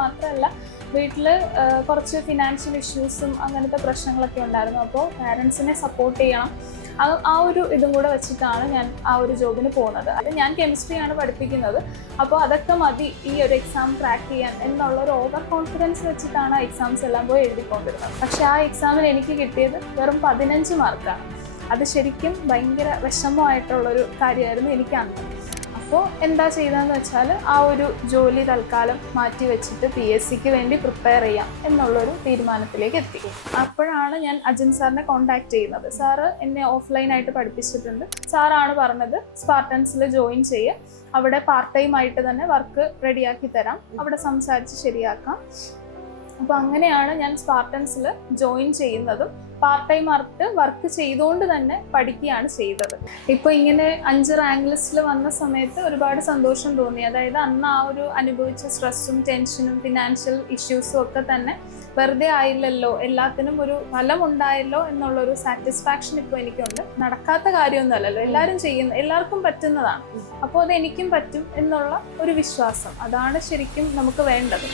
മാത്രമല്ല വീട്ടിൽ കുറച്ച് ഫിനാൻഷ്യൽ ഇഷ്യൂസും അങ്ങനത്തെ പ്രശ്നങ്ങളൊക്കെ ഉണ്ടായിരുന്നു. അപ്പോൾ പാരൻസിനെ സപ്പോർട്ട് ചെയ്യണം, ആ ഒരു ഇതും കൂടെ വെച്ചിട്ടാണ് ഞാൻ ആ ഒരു ജോബിന് പോകുന്നത്. അത് ഞാൻ കെമിസ്ട്രിയാണ് പഠിപ്പിക്കുന്നത്. അപ്പോൾ അതൊക്കെ മതി ഈ ഒരു എക്സാം ക്രാക്ക് ചെയ്യാൻ എന്നുള്ള ഒരു ഓവർ കോൺഫിഡൻസ് വെച്ചിട്ടാണ് ആ എക്സാംസ് എല്ലാം പോയി എഴുതിക്കൊണ്ടിരുന്നത്. പക്ഷേ ആ എക്സാമിൽ എനിക്ക് കിട്ടിയത് വെറും 15 മാർക്കാണ്. അത് ശരിക്കും ഭയങ്കര വിഷമമായിട്ടുള്ളൊരു കാര്യമായിരുന്നു എനിക്ക് അന്ന്. അപ്പോൾ എന്താ ചെയ്തതെന്ന് വെച്ചാൽ ആ ഒരു ജോലി തൽക്കാലം മാറ്റി വെച്ചിട്ട് PSCക്ക് വേണ്ടി പ്രിപ്പയർ ചെയ്യാം എന്നുള്ളൊരു തീരുമാനത്തിലേക്ക് എത്തി. അപ്പോഴാണ് ഞാൻ അജിൻ സാറിനെ കോൺടാക്ട് ചെയ്യുന്നത്. സാറ് എന്നെ ഓഫ്ലൈനായിട്ട് പഠിപ്പിച്ചിട്ടുണ്ട്. സാറാണ് പറഞ്ഞത് സ്പാർട്ടൻസിൽ ജോയിൻ ചെയ്യുക, അവിടെ പാർട്ട് ടൈം ആയിട്ട് തന്നെ വർക്ക് റെഡിയാക്കി തരാം, അവിടെ സംസാരിച്ച് ശരിയാക്കാം. അപ്പോൾ അങ്ങനെയാണ് ഞാൻ സ്പാർട്ടൻസിൽ ജോയിൻ ചെയ്യുന്നതും പാർട്ട് ടൈം ആയിട്ട് വർക്ക് ചെയ്തുകൊണ്ട് തന്നെ പഠിക്കുകയാണ് ചെയ്തത്. ഇപ്പോൾ ഇങ്ങനെ 5 റാങ്ക് ലിസ്റ്റിൽ വന്ന സമയത്ത് ഒരുപാട് സന്തോഷം തോന്നി. അതായത് അന്ന് ആ ഒരു അനുഭവിച്ച സ്ട്രെസ്സും ടെൻഷനും ഫിനാൻഷ്യൽ ഇഷ്യൂസും ഒക്കെ തന്നെ വെറുതെ ആയില്ലല്ലോ, എല്ലാത്തിനും ഒരു ഫലമുണ്ടായല്ലോ എന്നുള്ളൊരു സാറ്റിസ്ഫാക്ഷൻ ഇപ്പോൾ എനിക്കുണ്ട്. നടക്കാത്ത കാര്യമൊന്നുമല്ലല്ലോ, എല്ലാവരും ചെയ്യുന്ന, എല്ലാവർക്കും പറ്റുന്നതാണ്. അപ്പോൾ അത് എനിക്കും പറ്റും എന്നുള്ള ഒരു വിശ്വാസം, അതാണ് ശരിക്കും നമുക്ക് വേണ്ടത്.